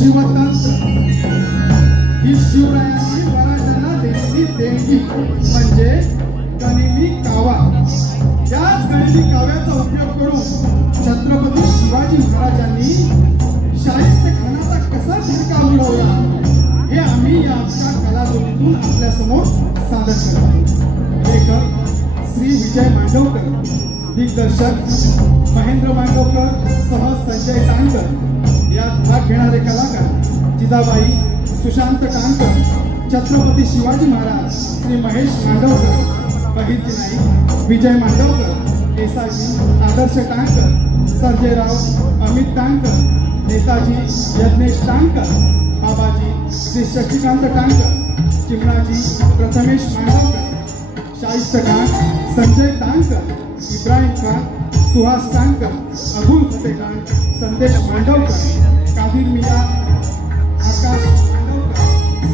शिवतंत्र ही शिवरायांची मराठ्यांना दिलेली देणगी म्हणजे गनिमी कावा। याच गनिमी काव्याचा उपयोग करून छत्रपती शिवाजी महाराजांनी शाहिस्तेखानाचा कसा झटका उडवला हे आम्ही या आमच्या कलाकृतीतून आपल्या समोर सादर करत आहोत। लेखक श्री विजय मांडवकर, दिग्दर्शक महेंद्र मांडवकर सह संजय टांकर, यात भाग घेणारे कलाकार जिजाबाई, सुशांत टांकर, छत्रपती शिवाजी महाराज श्री महेश मांडवकर, बहिर्जी नाईक, विजय मांडवकर, केसाजी, आदर्श टांकर, सर्जेराव, अमित टांकर, नेताजी यज्ञेश टांकर, बाबाजी श्री शशिकांत टांकर, चिमणाजी प्रथमेश मांडवकर, शाहिस्त खान संजय टांकर, इब्राहिम खान, सुहास टांकर, अबुल फतेह खान, संदेश मांडवकर, कादिर मिया, आकाश मांडवकर,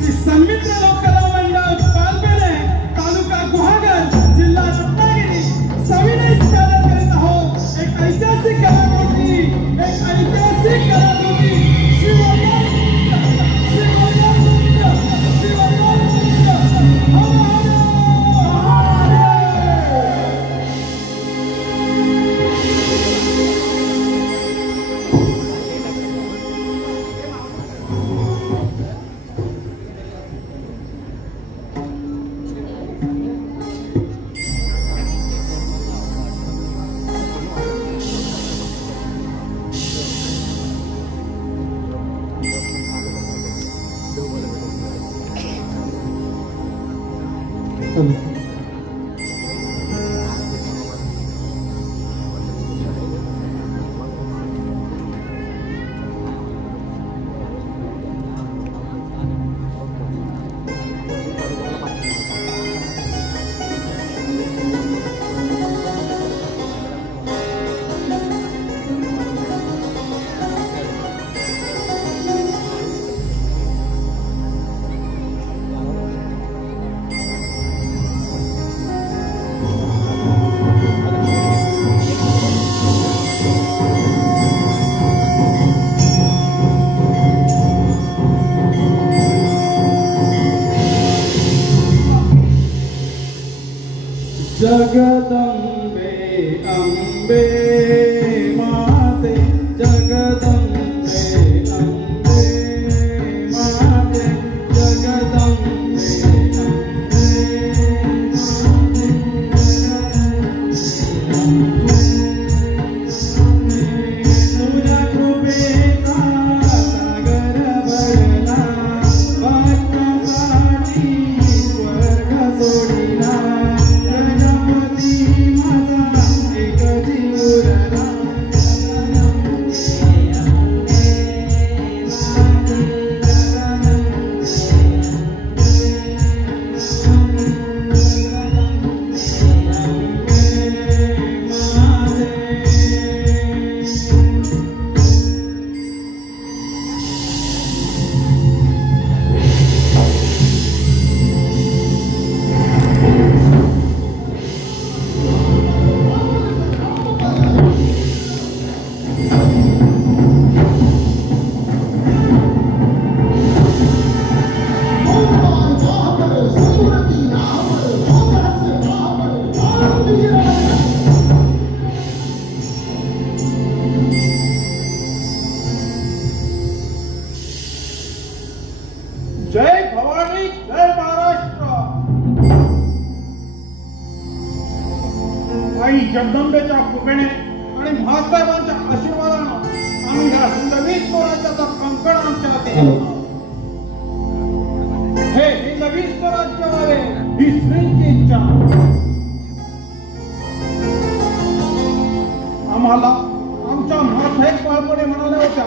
श्री सन्मित्र लोककला मंडळ पालबेले, तालुका गुहागर, जिल्हा रत्नागिरी सविनय सादर करीत आहोत एक ऐतिहासिक कलाकृती, एक ऐतिहासिक कलाकृती जगदंबे अंबे माते, जगदंबे अंबे माते, जगदंबे तुझ्या कृपेचा सागर भरला, भक्तांसाठी स्वर्ग सोडिला, जय भवानी, जय महाराष्ट्र। आई जगदंबेच्या कृपेने आणि महासाहेबांच्या आशीर्वादाने आम्ही ह्या हिंदवी स्वराज्याचा कंकण आमच्या हाती घेतो। हे हिंदवी स्वराज्य व्हावे ही श्रींची इच्छा। आम्हाला आमच्या महासाहेब बाळपणे म्हणाल्या होत्या,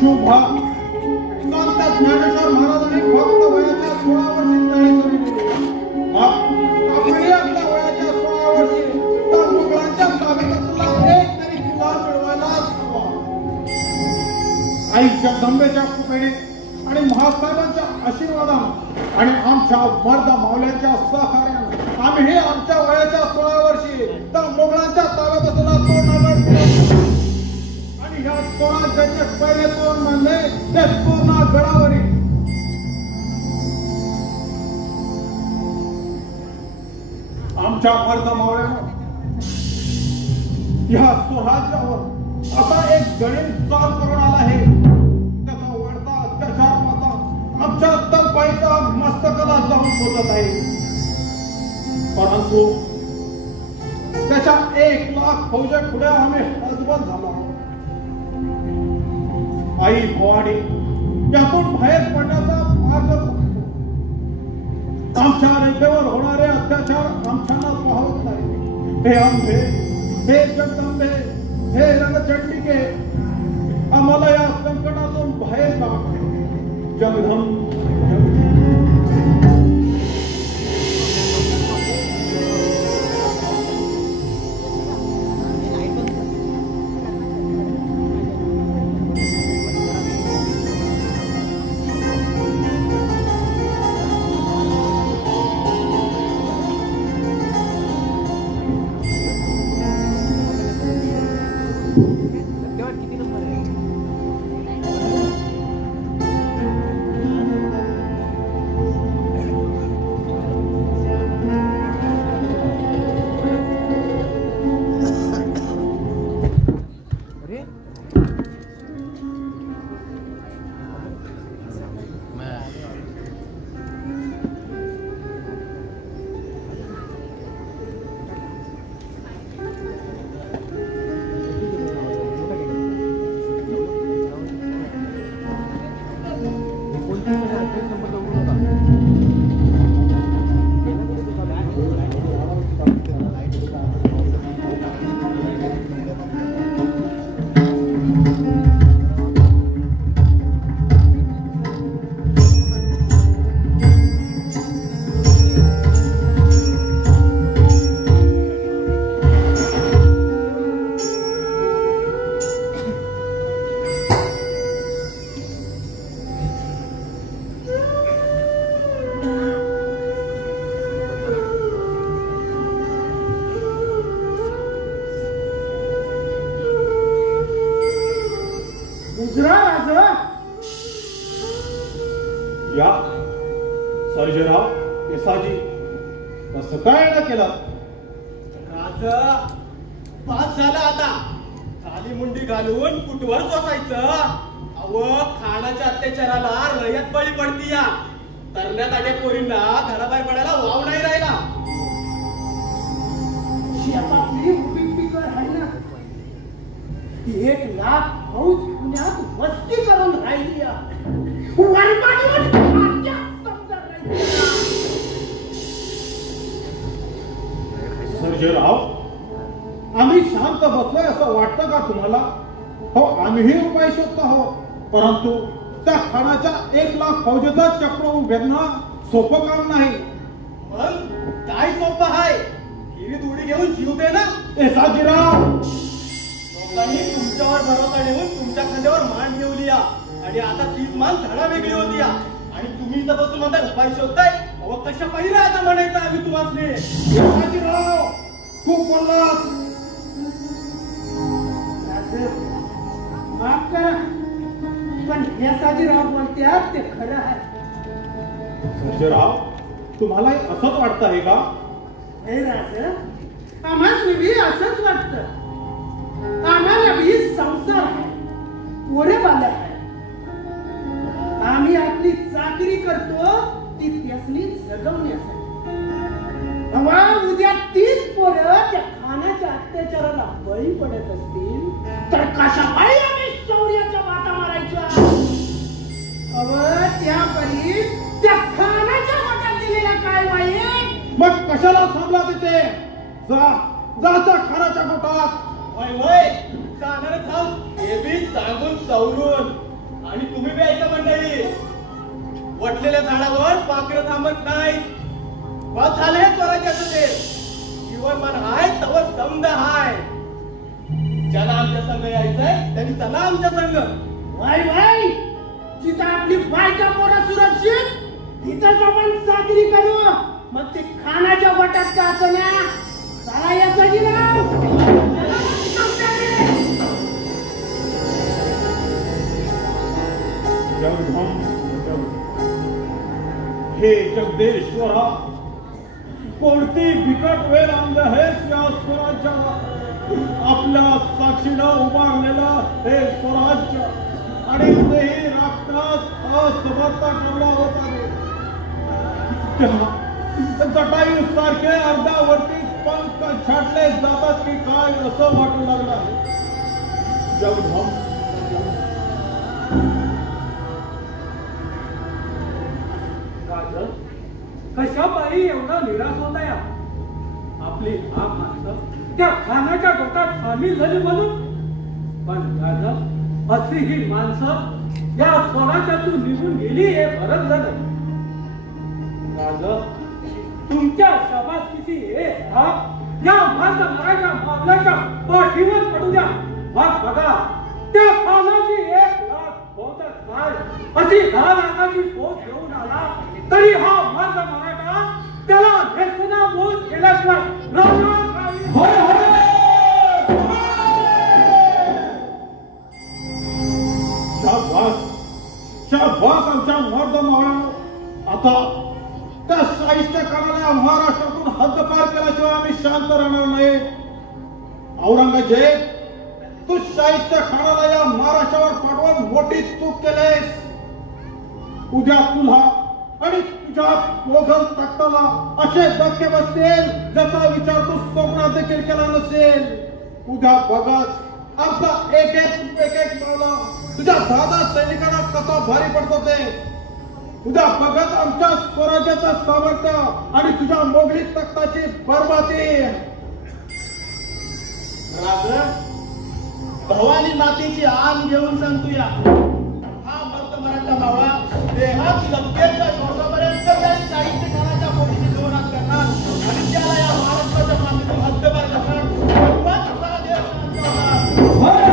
शुभा संत ज्ञानेश्वर महाराजांनी फक्त वयाच्या 16 वर्षी तयारी सुरू केली। आपली आपल्या वयाच्या 16 वर्षी तर मुघलांच्या ताब्यातला एक तरी किल्ला मिळवायलाच हवा। आई जगदंबेच्या कृपेने आणि महासाहेबांच्या आशीर्वादाने आणि आमच्या मर्द मावल्यांच्या सहकार्याने आम्ही हे आमच्या वयाच्या 16 वर्षी तर मुघलांच्या ताब्यात असलेला तोरणगड आणि ह्या स्वराज्याचे पहिले तोरण बांधले ते पूर्ण गडावरील आमच्या मर्द मावळ्यानं या स्वराज्यावर असा एक गणित चाल करून आला आहे. त्याचा वाढता अत्याचार पाहता आमच्या तलपाईचा मस्तकाला जाऊन पोचत आहे. परंतु त्याच्या 1,00,000 फौजा पुढे आम्ही हजबत झालो. आई भवानी यातून बाहेर पडण्याचा मार्ग आमच्या रेल्वेवर होणारे अत्याचार आमच्याना पाहत नाही. हे आंबे, हे जगदंबे, हे रणचंडिके, आम्हाला या संकटातून बाहेर काढ. जगदंब या सर्जेराव येसाजी कसं काय ना केलं? राजा पास झाला आता. खाली मुंडी घालून कुटवर बसायचं. अव खानाच्या अत्याचाराला रयत बळी पडती. या तरण्यात आल्या पोरींना घराबाहेर पडायला वाव नाही राहिला. शेतातली उभी पिकं आहे ना, 1,00,000 फौज पुण्यात वस्ती करून राहिली. सर्जेराव, आम्ही शांत बसलोय असं वाटतं का तुम्हाला? हो, आम्हीही उपाय शोधतो आहोत. परंतु त्या खानाच्या 1,00,000 फौजेचा चक्र उभेरणं सोपं काम नाही. मग काय सोपं आहे? खिरीत उडी घेऊन जीव दे ना. येसाजीराव, लोकांनी तुमच्यावर भरोसा ठेवून तुमच्या खांद्यावर मान ठेवली आणि आता तीच मान धडा वेगळी होती. आणि तुम्ही इथं बसून म्हणताय उपाय शोधताय. अहो कशा पहिलं आता म्हणायचं आम्ही तुम्हाला. येसाजीराव, खूप बोललात. माफ करा, पण येसाजीराव बोलत्यात ते खरं आहे. सर्जेराव, तुम्हालाही असंच वाटतं आहे का? हे राज, आम्हाला बी असंच वाटतं. आम्हाला बी संसार आहे, पोरे बाले आहे. आम्ही आपली चाकरी करतो ती त्यासनी जगवण्यासाठी. उद्या तीच पोरं त्या खानाच्या अत्याचाराला बळी पडत असतील तर कशा पायी आम्ही शौर्याच्या वाटा मारायच्या? त्यापरी त्या खानाच्या वाट्यात दिलेला काय वाईट? मग कशाला थांबला तिथे? जा जा त्या खानाच्या गोटात. वय वय जाणार थांब. हे बी सांगून सवरून. आणि तुम्ही बी ऐका मंडळी, वटलेल्या झाडावर पाखरं थांबत नाही. बस झालं हे स्वराज्याचं ते. जीवनमान हाय तव समद हाय. ज्याला आमच्या संघ यायचंय त्यांनी चला आमच्या संघ. वाई वाई, जिथं आपली बायका पोरं सुरक्षित तिथंच आपण चाकरी करू. मग ते खानाच्या गोटात का असना. चला येसाजीराव. हे जगदेश्वरा, कोणती बिकट वेळ आणली आहेस या स्वराज्याला. आपल्या साक्षीनं उभारलेलं हे स्वराज्य आणि तेही राखण्यास असमर्थ ठेवला होता रे. जटायू सारखे अर्ध्यावरती पंख छाटले जातात की काय असं वाटू लागलं आहे. जगधम कशा पायी एवढा निराश होता या. आपली भाग माणसं त्या खानाच्या गोटात सामील झाली म्हणून. पण राजा, अशी ही माणसं या स्वराज्यातून निघून गेली हे बरंच झालं. राजा, तुमच्या शाबासकीची एक भाग या मराठा मावल्याच्या पाठीवर पडू द्या. मग बघा, त्या खानाची 1,00,000 फौजच काय अशी 10 लाखाची फौज घेऊन आला तरी हा मराठा त्याला नेस्तनाबूत केल्याशिवाय राहणार नाही. शाबास आमच्या मर्दमावळ्यानं. आता त्या साहित्य काळाला महाराष्ट्रातून हद्दपार केल्याशिवाय आम्ही शांत राहणार नाही. औरंगजेब, तू साहित्य खानाला या महाराष्ट्रावर पाठवून मोठी चूक केलीस. उद्या तुला आणि तुझ्या मोगल तख्ताला असे धक्के बसतील ज्याचा विचार तू स्वप्नात देखील केला नसेल. उद्या बघत आमचा एक एक मावळा तुझ्या दादा सैनिकांना कसा भारी पडतो ते. उद्या बघत आमच्या स्वराज्याचं सामर्थ्य आणि तुझ्या मोगली तख्ताची बरबादी. राजा, भवानी मातेची आण घेऊन सांगतोया. हा मर्द मराठा मावळा देहात लंकेच्या श्वासापर्यंत त्या साहित्य काळाच्या पोटीची दोनात करणार आणि त्याला या महाराष्ट्राच्या मातीतून हद्दपार करणार. भगवान तुझा देव शांत होणार.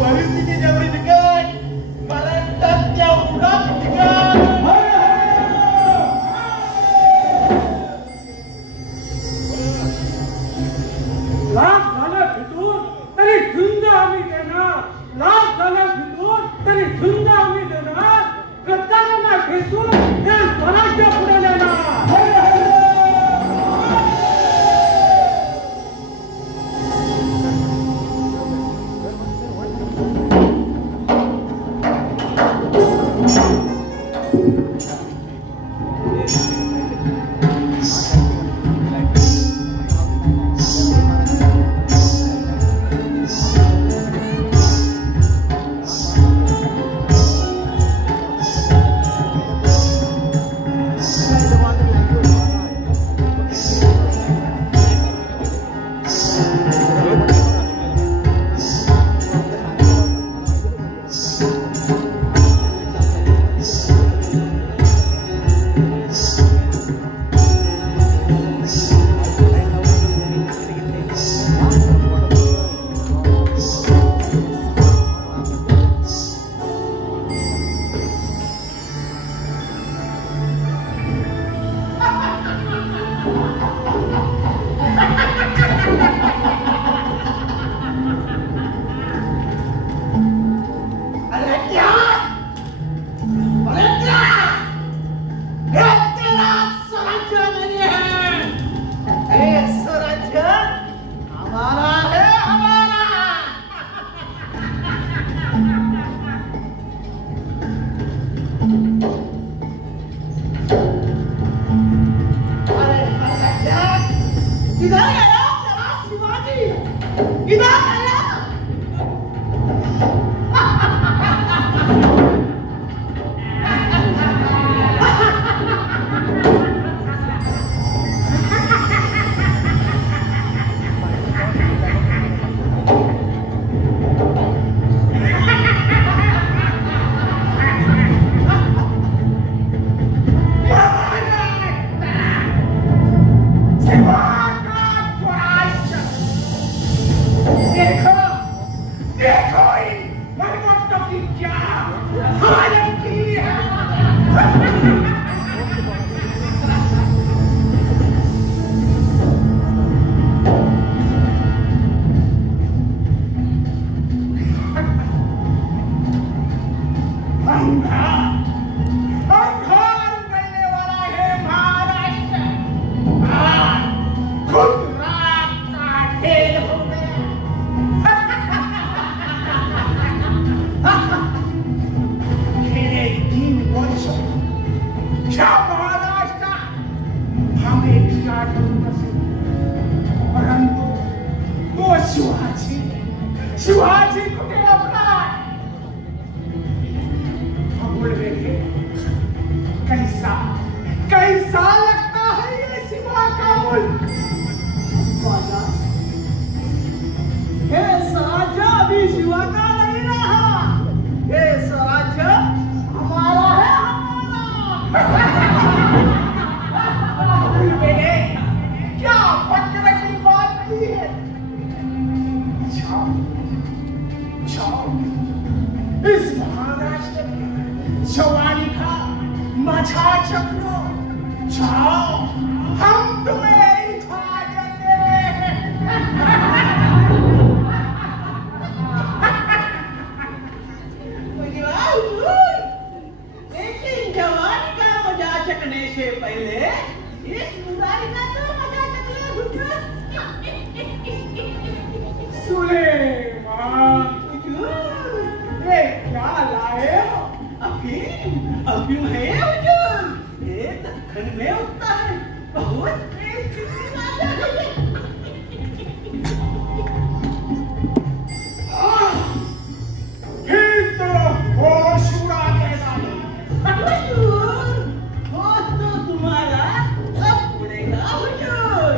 परिस्थिती जेवढी बिकट, मराठा तेवढाच बिकट. लाख झालं फिटून तरी झुंज आम्ही देणार. लाख झालं फिटून तरी झुंज आम्ही देणार. गद्दारांना खेचून हे स्वराज्य पुढे नेणार. शिवाजी कुठे लपलाय? बोल बेटे, कैसा कैसा लगता है ये शिवा का मुल्क? बाजा, ये स्वराज्य अभी शिवा का नहीं रहा, ये स्वराज्य हमारा है, हमारा। क्या फक्र की बात की है? जाओ इस महाराष्ट्र में जवानी का मजा चखो, जाओ हम तुम्हें उठा देंगे। लेकिन जवानी का मजा चखने से पहले इस मुरारी का तो मजा चख ले हुजूर। सुलेमान ये क्या लाए हो? अफीम है हुजूर, ये दक्कन में उगता है, बहुत टेस्टी मजा है। फिर तो होश उड़ा देगा हुजूर, होश तो तुम्हारा अब उड़ेगा हुजूर।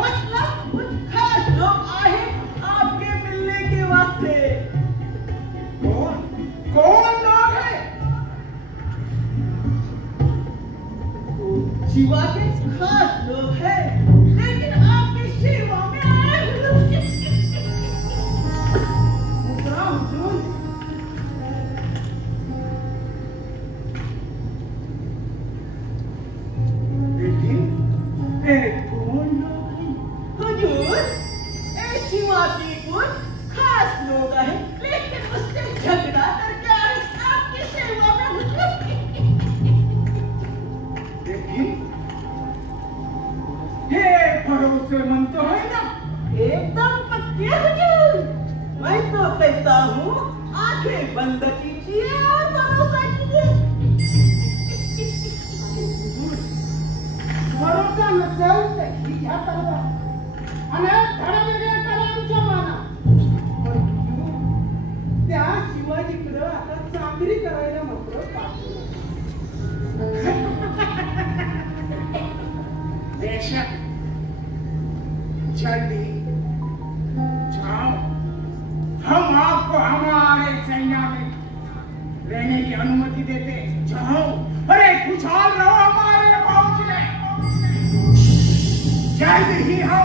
मतलब कुछ खास लोग आए आपके मिलने के वास्ते। कौन लोग है? शिवा के खास लोग हैं, लेकिन आपके सेवा में आए हुजूर। कौन लोग हैं हुजूर? शिवा की कुछ खास लोग हैं, लेकिन उससे झगड़ा करके आए आपकी सेवा में हुजूर। देखिए ये भरोसेमंद तो है ना? एकदम पक्के हुजूर। मैं तो कहता हूँ आंखें बंद कीजिए और भरोसा कीजिए। भरोसा नसेल तर घ्या तलवार आणि धडावेगळ्या कलांच्या माना। त्या शिवाजीकडे आता चाकरी करायला मात्र बेशक जल्दी जाओ, हम आपको हमारे सैन्य में रहने की अनुमति देते। जाओ, अरे खुशहाल रहो हमारे पहुंच में। जल्द ही हम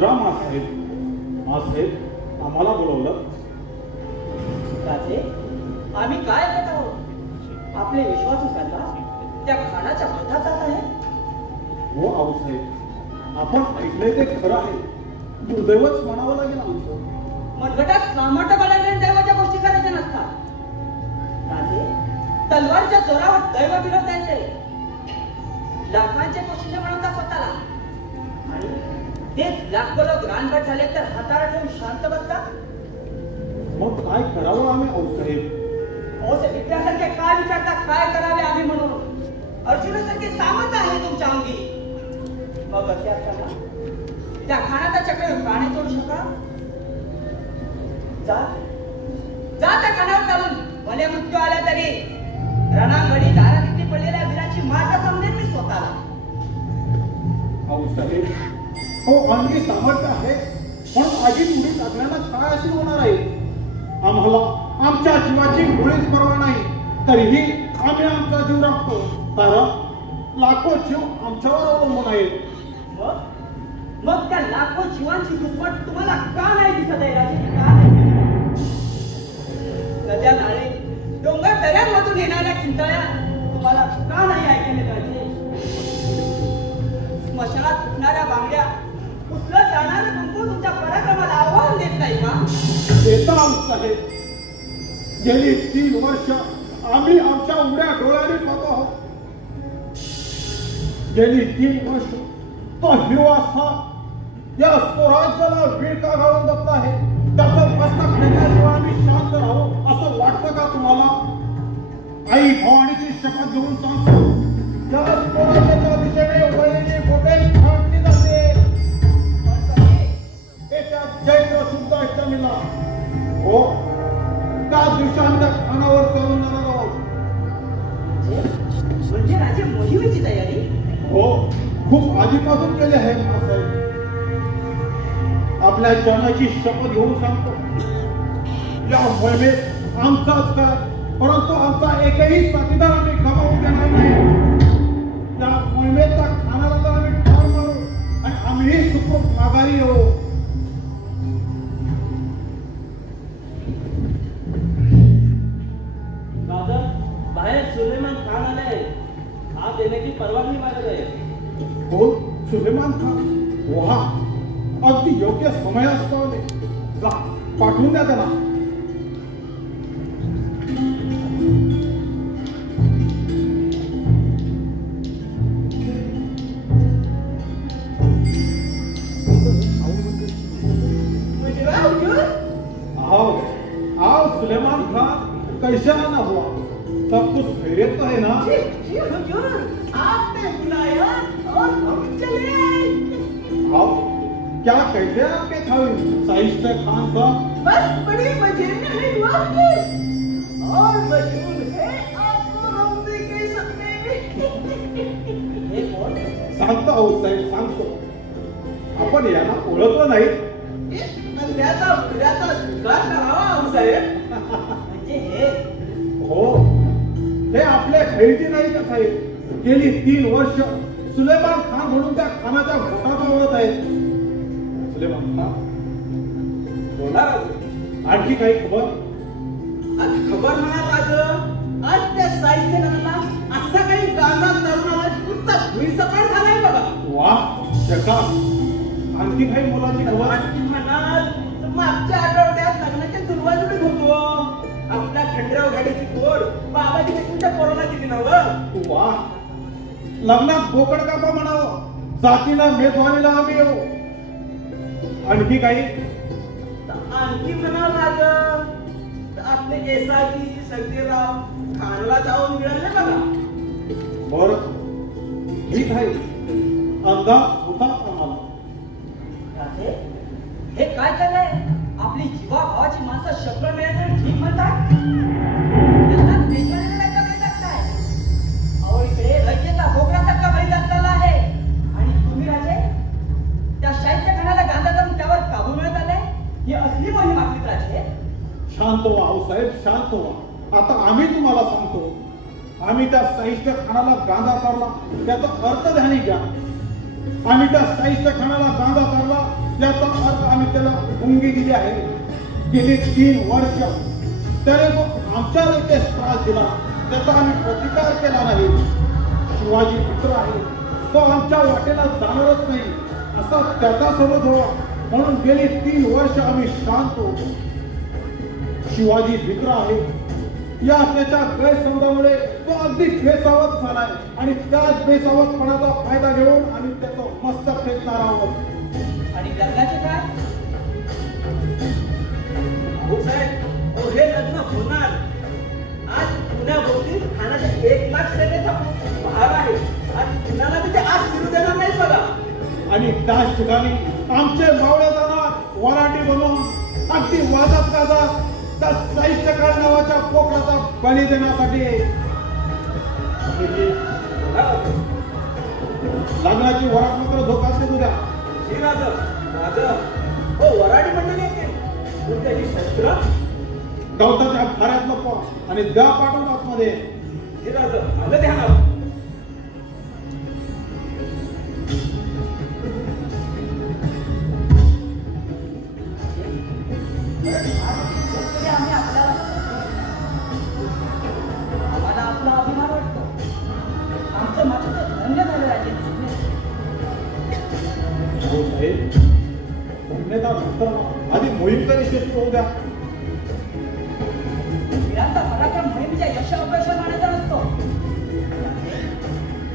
मुजरा मासाहेब आम्हाला बोलवलं. राजे, आम्ही काय ऐकत आहोत? आपले विश्वासू सरदार त्या खानाच्या मठात जात आहे. हो आऊसाहेब, आपण ऐकलंय ते खरं आहे. दुर्दैवच म्हणावं लागेल आमचं. मनगटात सामर्थ्य बाळगणे दैवाच्या गोष्टी करायच्या नसतात. राजे, तलवारच्या जोरावर दैव विरोध येते. लाखांचे गोष्टी म्हणतात स्वतःला आणि तेच लाखो लोक रानगट झाले तर हाताला ठेवून शांत बसतात. मग काय करावं आम्ही आऊसाहेब? विद्यासारखे काय विचारतात काय करावे आम्ही म्हणून? अर्जुनासारखे सामर्थ्य आहे तुमच्या अंगी. मग असे असताना त्या खानाचा चक्र प्राणी तोडू शका? जा त्या खानावर चालून भले मृत्यू आला तरी रणांगणी दारात पडलेल्या वीराची माता समजेल मी स्वतःला. आऊसाहेब, हो अंगी सामर्थ्य आहे, पण आधी पुढे टाकण्याला काय अशी होणार आहे? आम्हाला आमच्या जीवाची मुळीच पर्वा नाही, तरीही आम्ही आमचा जीव राखतो. कारण लाखो जीव आमच्यावर अवलंबून आहेत. मग त्या लाखो जीवांची घुसमट तुम्हाला का नाही दिसत आहे राजे? का नाही? नद्या नाळे डोंगर दऱ्यांमधून येणाऱ्या किंतळ्या तुम्हाला का नाही ऐकायला पाहिजे? स्मशानात फुटणाऱ्या बांगड्या उचलत जाणारं कुंकू तुमच्या पराक्रमाला आव्हान देत नाही का? देता आऊसाहेब. गेली 3 वर्ष आम्ही आमच्या उघड्या डोळ्याने पाहतो आहोत. गेली 3 वर्ष तो हिरवासा या स्वराज्याला विळखा घालून बसला आहे. त्याचं मस्तक नेण्याशिवाय आम्ही शांत राहू असं वाटतं का तुम्हाला? आई भवानीची शपथ घेऊन सांगतो, या स्वराज्याच्या दिशेने वळलेली बोटे फाटली जाते. येत्या चैत्र शुद्ध अष्टमीला हो त्या दिवशी आम्ही त्या खानावर चालून जाणार आहोत. म्हणजे राजे मोहिमेची तयारी? हो, खूप आधीपासून केली आहे महासाहेब. आपल्या जनाची शपथ घेऊन सांगतो, या मोहिमेत आमचाच काय परंतु आमचा एकही साथीदार आम्ही गमावू देणार नाही. त्या मोहिमेचा खानाला तर आम्ही ठार मारू आणि आम्हीही सुखरूप माघारी येऊ. बाहेर सुलेमान खान आले. हात देण्याची परवानगी मागत आहे. हो, सुलेमान खान. वाह, अगदी योग्य समयास पावले. जा, पाठवून द्या त्याला. आओ सुलेमान खान, कैसा आना हुआ? सब कुछ खैरियत तो है ना? जी हुजूर, आपने बुलाया और हम चले आए। आओ, क्या कहते हैं आपके खान शाइस्ता खान साहब? बस बड़ी मजे में है वाकई और मशहूर है आपको रोंदे के सपने में। हे कोण? सांगतो आहोत साहेब, सांगतो. आपण याला ओळखलं नाही. अंध्याचा उघड्याचा स्वीकार करावा आहो साहेब. म्हणजे हे हो, हे आपले खैरजी नाही का साहेब? गेली 3 वर्ष सुलेमान खान म्हणून त्या खानाच्या घोटात ओळखत आहेत. सुलेमान खान बोला राजू, आणखी काही खबर? आज खबर म्हणा राजू, आज त्या साहित्य नंदला असा काही गाणं तरुणाला पुढचा भुईसपाट झालाय बघा. वा, जगा आणखी काही मुलाची खबर? आणखी म्हणाल तर मागच्या आठवड्यात लग्नाच्या दुर्वाजुडीत होतो. आपल्या खंडराव गाडीची गोड बाबाची तुमच्या पोराला किती नव्हतं. वा, लग्नात बोकड कापा म्हणावं, जातीला मेजवानीला आम्ही येऊ. आणखी काही? आणखी म्हणाल राजा, आपले एसाजी संजयराव खानला जाऊन मिळाले बघा. बर, ठीक आहे. अंदाज होता आम्हाला. राजे, हे काय चाललंय? आपली जीवा भावाची माणसं शब्द मिळायचं ठीक म्हणतात. यांना मेजवानीला जायचा बळी लागताय. अहो, इकडे रयतेचा बोकडासारखा बळी लागलेला आहे आणि तुम्ही राजे त्या शाहीच्या खानाला गांजा करून त्यावर काबू मिळत आलाय. ही असली मोहीम आपली राजे. शांत व्हा आऊसाहेब, शांत व्हा. आता आम्ही तुम्हाला सांगतो, आम्ही त्या साहित्य खानाला गांजा काढला त्याचा अर्थ ध्यानी घ्या. आम्ही त्या साहित्य खानाला गांजा काढला याचा अर्थ आम्ही त्याला मुंगी दिली आहे. गेली 3 वर्ष त्याने जो आमच्या रीतीस त्रास दिला त्याचा आम्ही प्रतिकार केला नाही. शिवाजी मित्र आहे, तो आमच्या वाटेला जाणारच नाही असा त्याचा समज व्हावा म्हणून गेली 3 वर्ष आम्ही शांत होतो. शिवाजी मित्र आहे या त्याच्या गैरसमजामुळे तो अगदी बेसावध झालाय आणि त्याच बेसावधपणाचा फायदा घेऊन आम्ही त्याचं मस्तक फेकणार आहोत. आणि लग्नाचे काय? हो साहेब, हे लग्न होणार. आज पुण्याभोवती ठाण्याच्या 1 लाख सेनेचा भाग आहे आणि पुण्याला तिथे आज फिरू देणार नाही बघा. आणि त्याच ठिकाणी आमचे मावळे जाणार वराठी बनवून अगदी वाजत गाजत त्या साहित्यकाळ नावाच्या पोकळाचा बळी देण्यासाठी लग्नाची वरात मात्र धोकाच देऊ द्या. हो वराडी मंडळी येते त्याची शस्त्र गवताच्या फाऱ्यात लपवा आणि द्या पाठवून आतमध्ये. आलं ध्यानात. आम्हाला आपला अभिमान वाटतो. आमचं मात्र धन्य झालं राजे. हो साहेब, धन्यता नंतर आधी मोहीम तरी यशस्वी होऊ द्या. वीरांचा पराक्रम मोहिमेच्या यश अपयशाचा नसतो.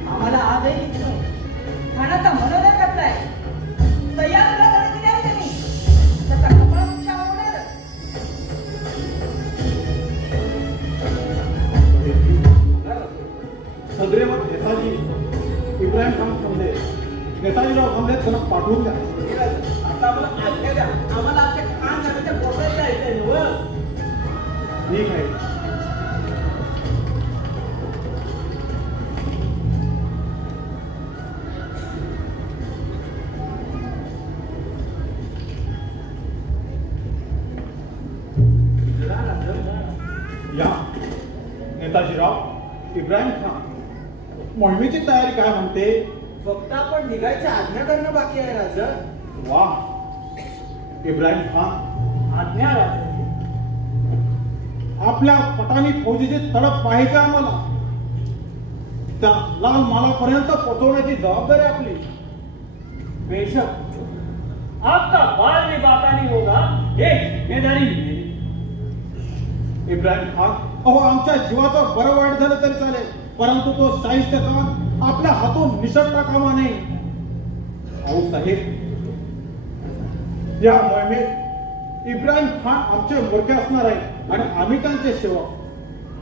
आम्हाला आजही दिसतो ठाण्याचा मनोदय करताय. सह्याद्रीला धडकी द्यावी त्यांनी त्याचा कपाळ शिक्षा होणार. सदरेवर नेताजी इब्राहिम खान समजे नेताजीराव समजे त्यांना पाठवून द्या. आता आम्हाला आज्ञा द्या. आम्हाला आमच्या खान साहेबांच्या पोटात जायचंय नव्हं. ठीक आहे. या नेताजीराव इब्राहिम खान, मोहिमेची तयारी काय म्हणते? फक्त आपण निघायची आज्ञा करणं बाकी आहे राजा. वा इब्राहिम खान, आज्ञा राजा. आपल्या पटाणी फौजीची तडप पाहायची आम्हाला. त्या लाल मालापर्यंत पोहोचवण्याची जबाबदारी आपली. बेशक आपका बाल भी बाता नहीं होगा, ये जिम्मेदारी मेरी. इब्राहिम खान, अहो आमच्या जीवाचं बरं वाईट झालं तरी चालेल, परंतु तो साहित्य काम आपल्या हातून निसटता कामा नये. अहो साहेब, या मोहिमेत इब्राहिम खान आमचे मोठे असणार आहे आणि आम्ही त्यांचे सेवक.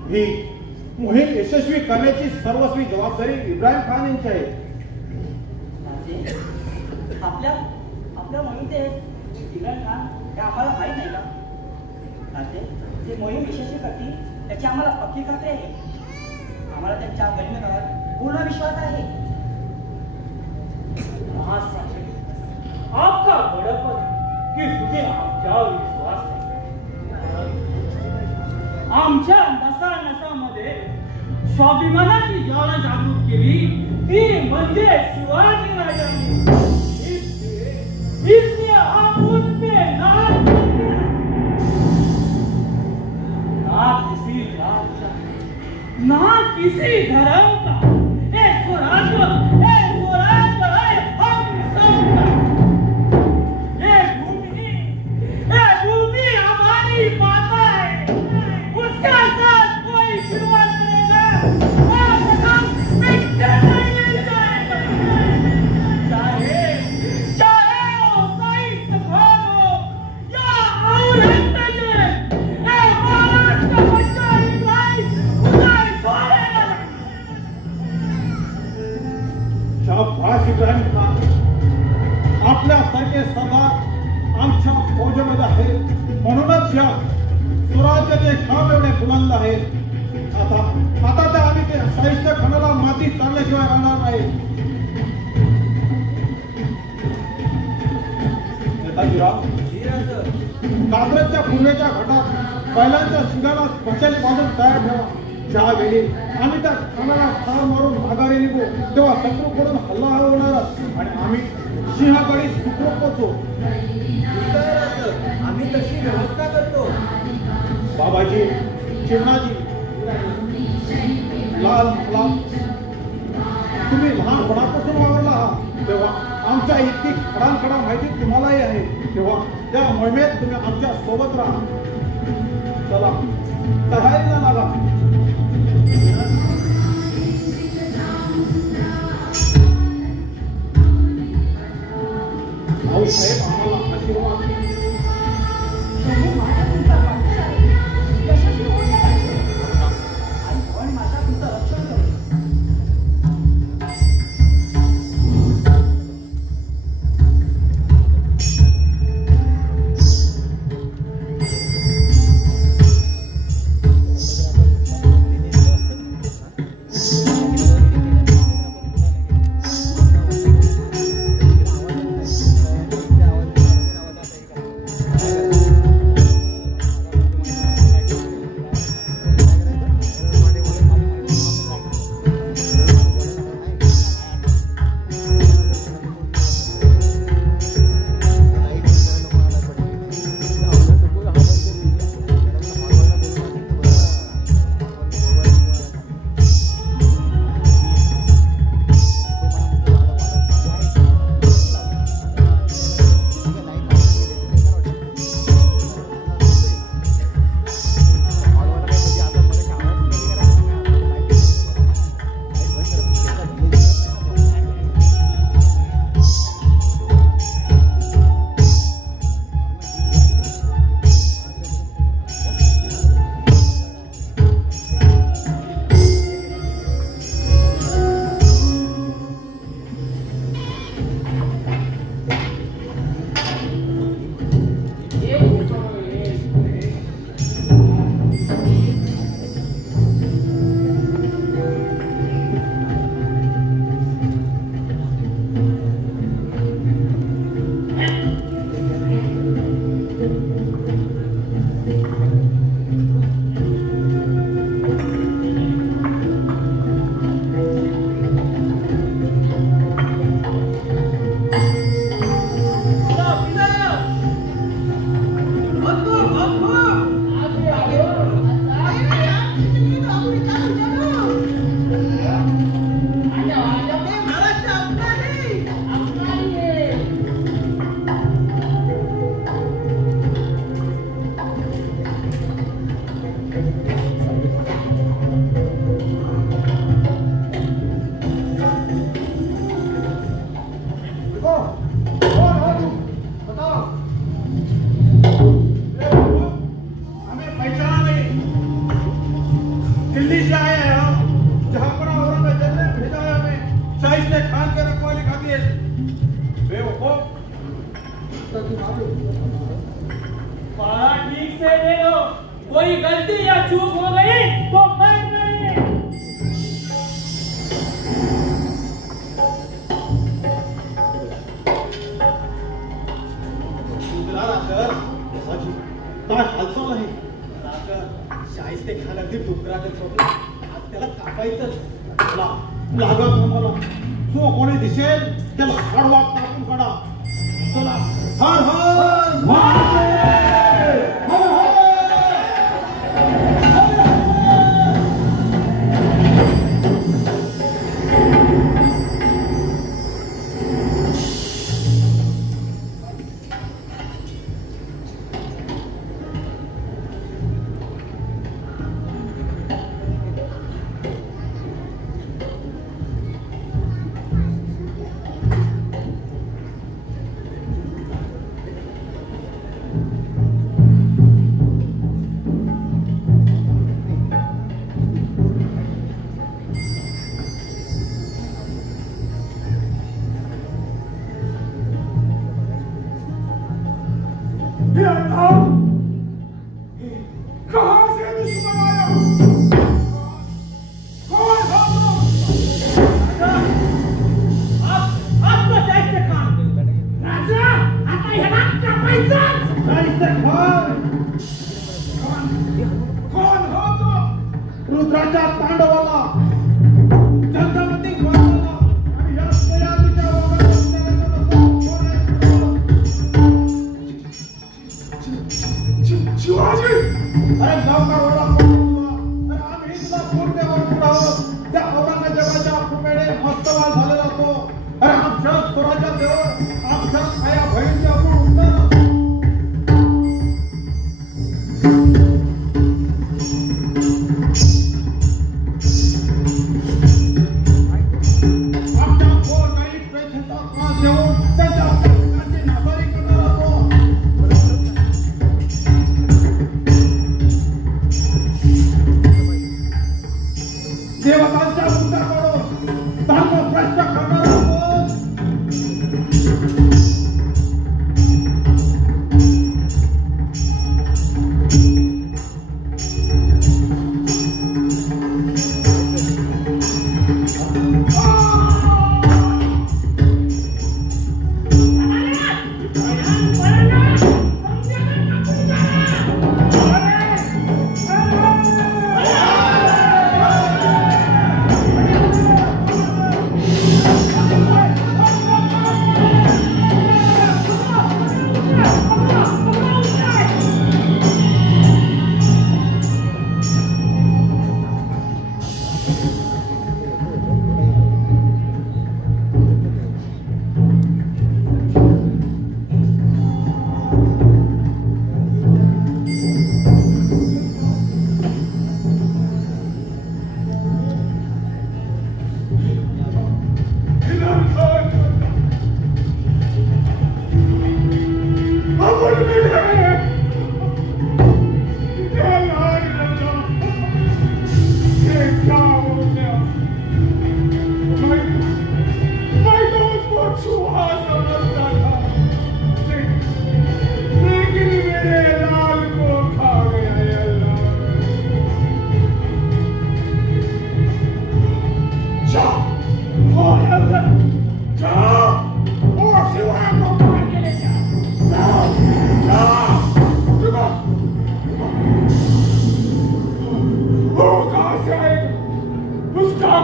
ही मोहीम यशस्वी करण्याची सर्वस्वी जबाबदारी इब्राहिम खान यांची आहे. आपल्या आपल्या मोहिमेचे इब्राहिम खान हे आम्हाला माहीत नाही का? ते मोहीम यशस्वी करतील त्याची आम्हाला पक्की खात्री आहे. आम्हाला त्यांच्या गनिमेवर पूर्ण विश्वास आहे. आपका बड़प्पन कि तुझे आमच्यावर विश्वास आहे. आमच्या नसा नसामध्ये स्वाभिमानाची ज्वाला जागृत केली ती म्हणजे शिवाजी राजांनी. इसलिए हम उन पे ना किसी जात का, ना किसी धर्म का, ये स्वराज्य है हम सबका. ये भूमि हमारी माता है, उसका साथ कोई विरोध करेगा और हम मिटते नहीं जाएगा. चाहे वो साहित्य भाग हो या औरंगजेब, महाराष्ट्र का बच्चा ही भाई उधर छोड़ेगा. शाबास इब्राहिम खान, आपल्यासारखे सरदार आमच्या फौजेमध्ये आहे म्हणूनच या स्वराज्याचे काम एवढे बुलंद आहेत. आता त्या आम्ही ते साहित्य खणाला माती चालल्याशिवाय राहणार नाही. नेताजीराव, कात्रजच्या पूर्वेच्या घाटात बैलांच्या शिंगाला स्पेशल बांधून तयार ठेवा. ज्यावेळी आम्ही त्या खानाला ठार मारून माघारी निघू तेव्हा शत्रूकडून हल्ला होणार आणि आम्ही सिंहाकडे सुखरूप पोचो. आम्ही तशी व्यवस्था करतो. बाबाजी, चिमणाजी, लाल लाल, तुम्ही लहानपणापासून वावरला आहात तेव्हा आमच्या इतकी खडानखडा माहिती तुम्हालाही आहे. तेव्हा त्या मोहिमेत तुम्ही आमच्या सोबत राहा. चला, तयारीला लागा. भाऊ साहेब, आम्हाला आशीर्वाद. ठीक से देखो, कोई गलती या चूक हो गई तो कर नहीं। काय हालचाल आहे? शाहिस्ते खान अगदी डुकराचं सोडून आज त्याला कापायचं. लागा तुम्हाला, जो कोणी दिसेल त्याला हाडवाट टाकून काढा. चला, हर हर महादेव, हर हर. रुद्राच्या तांडवाला, जगदंबती वादळाला आणि या सयाजीच्या वादळाला शिवाजी अरे गावकारोला अरे आम्ही तुला पूर्ण आहोत त्या औरंगजेबाच्या कृपेने मस्तवाल झालेला तो अरे आमच्या स्वराज्या देव आमच्या आया बहिणीचे आपण देवतांच्या मुद्द्याकडून धर्म भ्रष्ट करणारा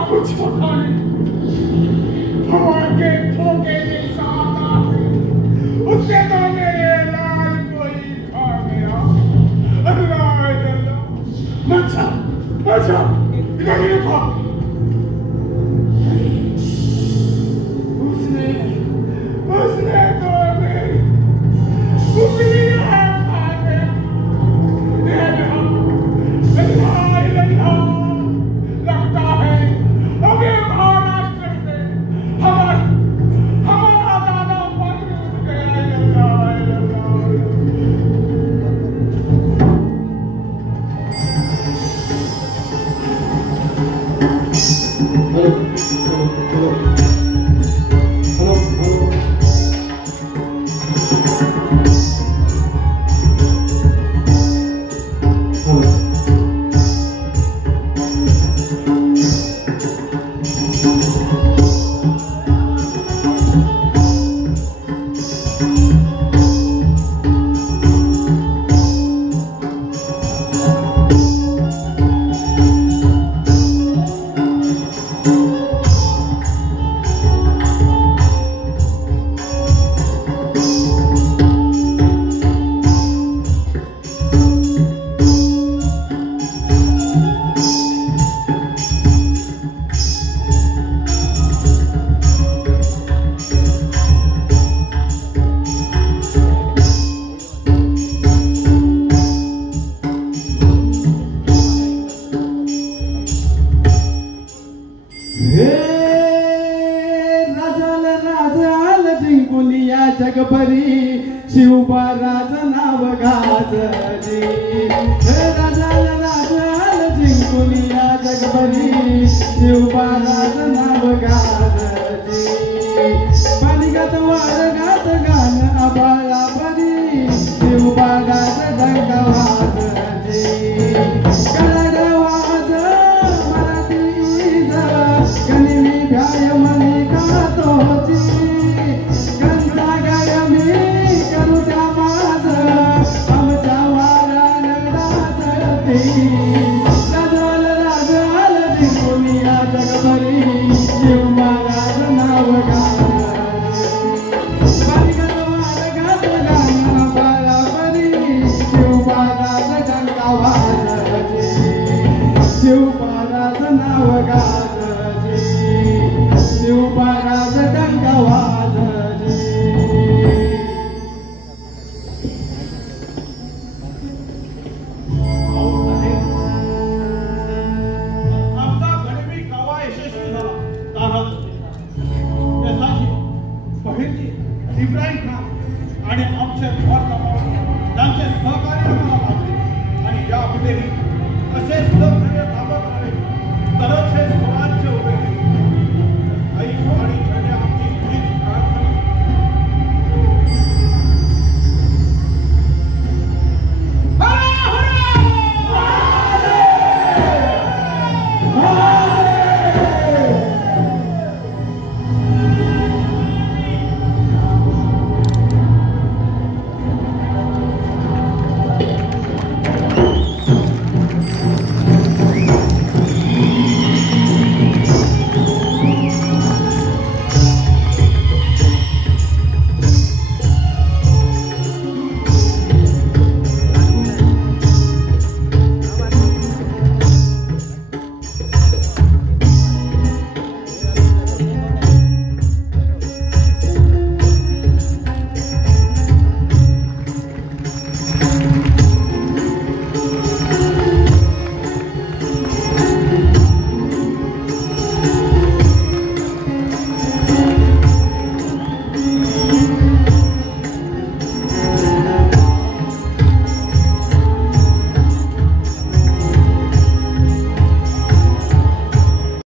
कुछ पता नहीं हवा के ठोके जैसा आता उससे तो मेरे लाल कोई खा गया अल्लाह अल्लाह अच्छा इधर देखो उसने तो मेरी उंगली है लगता है अभी महाराष्ट्र से हमारा दादा बन गया जगभरी शिवबा राजा नाव गाजली राजाला राजाला जिंकुलिया जगभरी शिवबा राजा नाव गाजली पाणीगात वारगात गान आबाळा बरी शिवबा राजा डंका